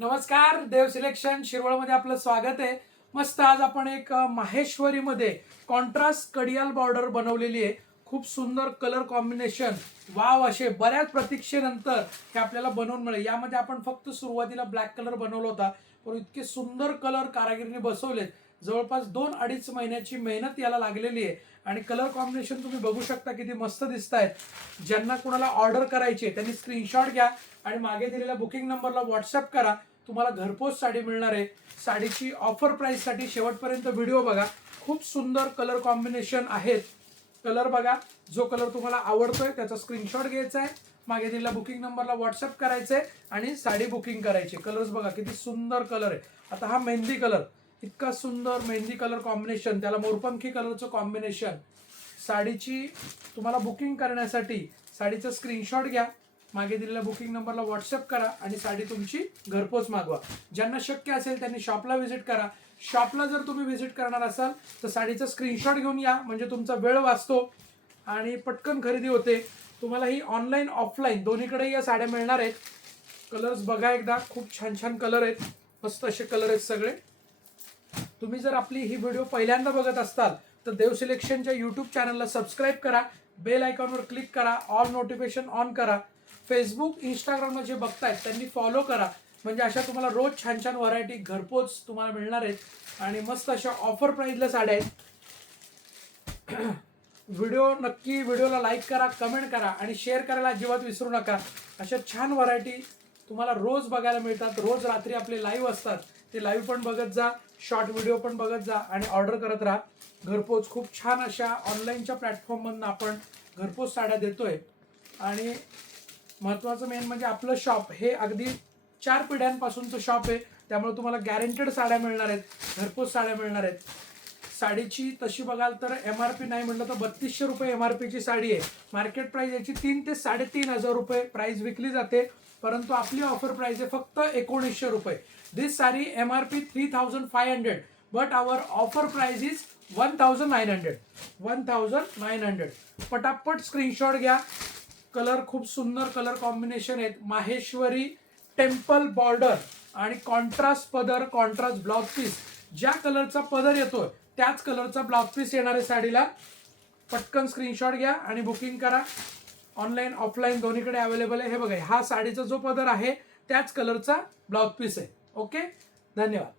नमस्कार, देव सिलेक्शन शिरवळमध्ये आपलं स्वागत आहे। मस्त आज आपण एक माहेश्वरीमध्ये कॉन्ट्रास्ट कडियाल बॉर्डर बनवलेली आहे। खूप सुंदर कलर कॉम्बिनेशन, वाव असे बऱ्याच प्रतीक्षेनंतर हे आपल्याला बनवून मिळेल। यामध्ये आपण फक्त सुरुवातीला ब्लॅक कलर बनवला होता, पण इतके सुंदर कलर कारागिरीने बसवलेत। जवळपास 2-2.5 महिन्याची मेहनत याला लागलेली आहे आणि कलर कॉम्बिनेशन तुम्ही बघू शकता किती मस्त दिसतायत। ज्यांना कोणाला ऑर्डर करायची आहे त्यांनी स्क्रीनशॉट घ्या आणि मागे दिलेल्या बुकिंग नंबरला व्हॉट्सअप करा। तुम्हाला घरपोच साडी मिळणार आहे। साडीची ऑफर प्राइस साठी शेवटपर्यंत व्हिडिओ बघा। खूप सुंदर कलर कॉम्बिनेशन आहेत। कलर बघा, जो कलर तुम्हाला आवडतोय त्याचा स्क्रीनशॉट घ्यायचा आहे, मागे दिलेल्या बुकिंग नंबरला व्हॉट्सअप करायचंय आणि साडी बुकिंग करायची। कलर्स बघा किती सुंदर कलर आहे। आता हा मेहंदी कलर, इतका सुंदर मेहंदी कलर कॉम्बिनेशन, त्याला मोरपंखी कलरचं कॉम्बिनेशन। साडीची तुम्हाला बुकिंग करण्यासाठी साडीचा स्क्रीनशॉट घ्या, मागे दिलेल्या बुकिंग नंबरला व्हॉट्सअप करा आणि साडी तुमची घरपोच मागवा। ज्यांना शक्य असेल त्यांनी शॉपला व्हिजिट करा। शॉपला जर तुम्ही व्हिजिट करणार असाल तर साडीचा स्क्रीनशॉट घेऊन या, म्हणजे तुमचा वेळ वाचतो आणि पटकन खरेदी होते। तुम्हाला ही ऑनलाईन ऑफलाईन दोन्हीकडे या साड्या मिळणार आहेत। कलर्स बघा एकदा, खूप छान छान कलर आहेत, मस्त असे कलर आहेत सगळे। तुम्ही जर आपली ही व्हिडिओ पहिल्यांदा बघत असताल तर देव सिलेक्शनच्या यूट्यूब चॅनलला सबस्क्राईब करा, बेल आयकॉनवर क्लिक करा, ऑल नोटिफिकेशन ऑन करा। फेसबुक इंस्टाग्रामला जे बघतायत त्यांनी फॉलो करा, म्हणजे अशा तुम्हाला रोज छान छान व्हरायटी घरपोच तुम्हाला मिळणार आहेत आणि मस्त अशा ऑफर प्राइसला साड्या आहेत। व्हिडिओला लाईक करा, कमेंट करा आणि शेअर करायला अजिबात विसरू नका। अशा छान व्हरायटी तुम्हाला रोज बघायला मिळतात। रोज रात्री आपले लाईव्ह असतात, ते लाईव्ह पण बघत जा, शॉर्ट व्हिडिओ पण बघत जा आणि ऑर्डर करत राहा घरपोच। खूप छान अशा ऑनलाईनच्या प्लॅटफॉर्ममधून आपण घरपोच साड्या देतोय आणि महत्त्वाचं मेन म्हणजे आपलं शॉप हे अगदी 4 पिढ्यांपासूनचं शॉप आहे, त्यामुळे तुम्हाला गॅरंटेड साड्या मिळणार आहेत, घरपोच साड्या मिळणार आहेत। साडीची तशी बघाल तर MRP नाही म्हटलं तर 3200 रुपये MRP ची साडी आहे। मार्केट प्राइस याची 3 ते 3,500 रुपये प्राइस विकली जाते, परंतु आपली ऑफर प्राइस आहे फक्त 1900 रुपये। This sari MRP 3500 but our offer price is 1900। पटापट स्क्रीनशॉट घ्या। कलर खूप सुंदर कलर कॉम्बिनेशन आहेत। माहेश्वरी टेम्पल बॉर्डर आणि कॉन्ट्रास्ट पदर, कॉन्ट्रास्ट ब्लाउज पीस। ज्या कलरचा पदर येतोय त्याच कलरचा ब्लाउज पीस येणार आहे साडीला। पटकन स्क्रीनशॉट घ्या आणि बुकिंग करा। ऑनलाईन ऑफलाईन दोन्हीकडे अवेलेबल आहे। हे बघा, हा साडीचा जो पदर आहे त्याच कलरचा ब्लाउज पीस आहे। ओके, धन्यवाद।